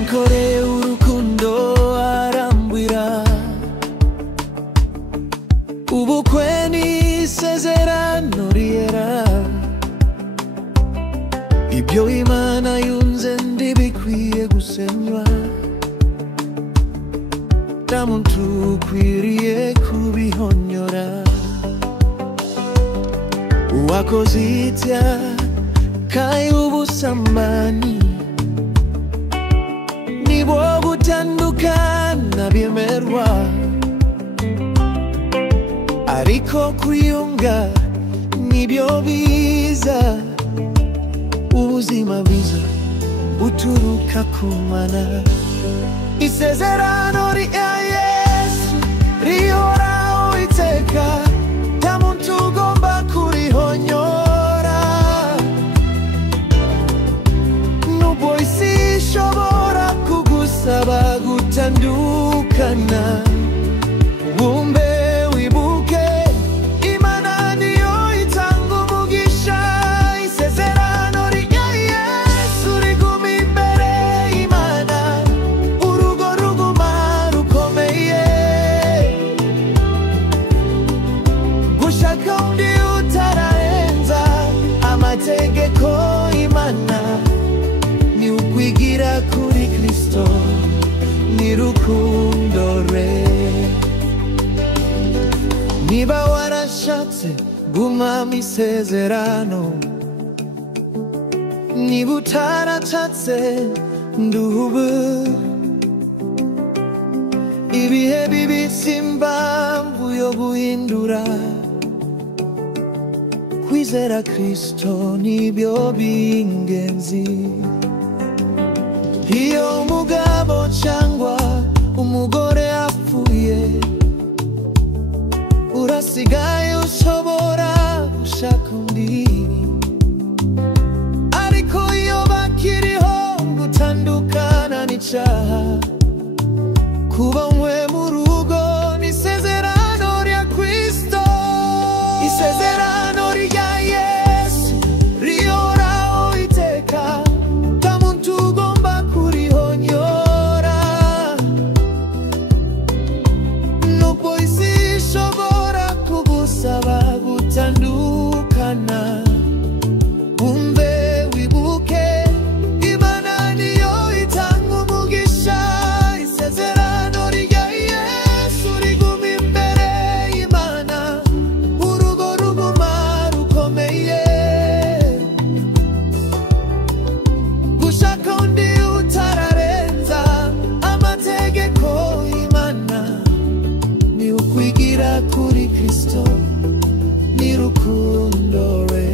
wankoreye urukundo arambwira ubukwe ni isezerano ryera ibyo Imana yunze ntibikwiye gusenywa nta muntu ukwiriye kubihonyora uwakoze ityaha y'ubusambanyi nibo gutandukana byemerwa ariko kwiyunga nibyo biza ubuzima bwiza buturuka ku Mana isezerano rya Yesu rihoraho iteka nta muntu ugomba kurihonyora nubwo isi ishobora kugusaba gutandukana wumve wibuke Imana niyo itanga umugisha isezerano rya Yesu riguma imbere y'Imana urugo ruguma rukomeye gushaka undi utararenza amategeko y'Imana ni ukwigira kuri Kristo ni rukundo re niba warashatse guma mu isezerano niba utarashatse ndubu ibihe bibisi impamvu yo guhindura kwizera Kristo nibyo bingenzi iyo umugabo cyangwa umugore apfuye urasigaye ushobora gushaka undi ariko iyo bakiriho gutandukana n'icyaha kuba umwe mu rugo ni isezerano rya Kristo isezerano rya Yesu rihoraho iteka nta muntu ugomba kurihonyora nubwo isi ishobora kugusaba gutandukana wumve wibuke Imana niyo itanga umugisha isezerano rya Yesu riguma imbere y'Imana urugo ruguma rukomeye gushaka undi utararenza amategeko y'Imana ni ukwigira kuri Kristo ni rukundo re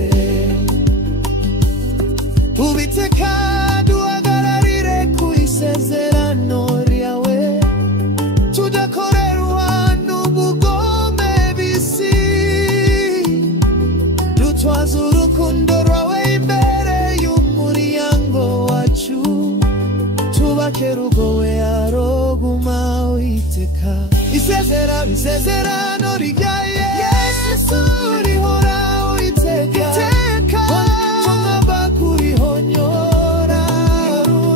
Uwiteka duhagararire ku isezerano ryawe tudakorera uhana ubugome bisi dutwaze urukundo rwawe imbere y'umuryango wacu tubake rugowe aroguma witeka isezerano rya Yesu rihoraho iteka ntugomba kurihonyora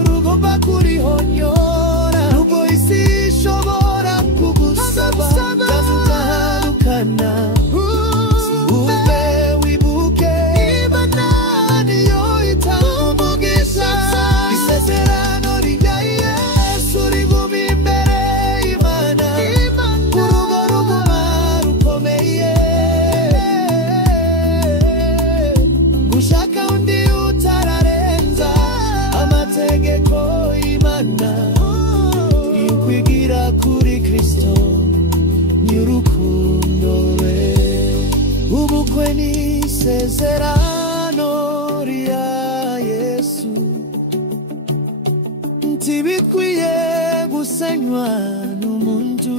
ntugomba kurihonyora nubwo isi ishobora kugusaba gutandukana wumve wibuke Imana niyo itanga umugisha isezerano rya Yesu riguma imbere y'Imana urugo ruguma rukomeye gushaka undi utararenza amategeko y'Imana ni ukwigira kuri Kristo ni urukundo re ubukwe ni isezerano rya Yesu ntibikwiye gusenywa n'umuntu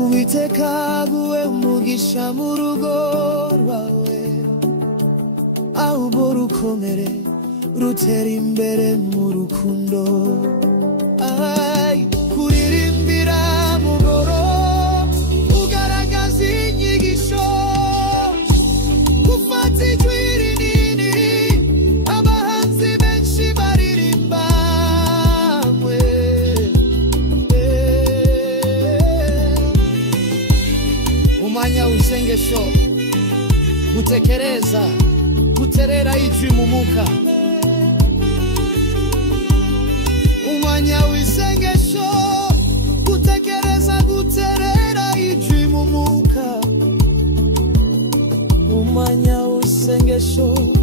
Uwiteka aguhe umugisha mu rugo rwawe ahubwo rukomere rutera imbere mu rukundo kuririmbira mugoro ugaragaza inyigisho gufata ijwi rinini abahanzi benshi baririmba w'isengesho gutekereza guterera ijwi mu muka umwanya w'isengesho gutekereza guterera ijwi mu muka umwanya w'isengesho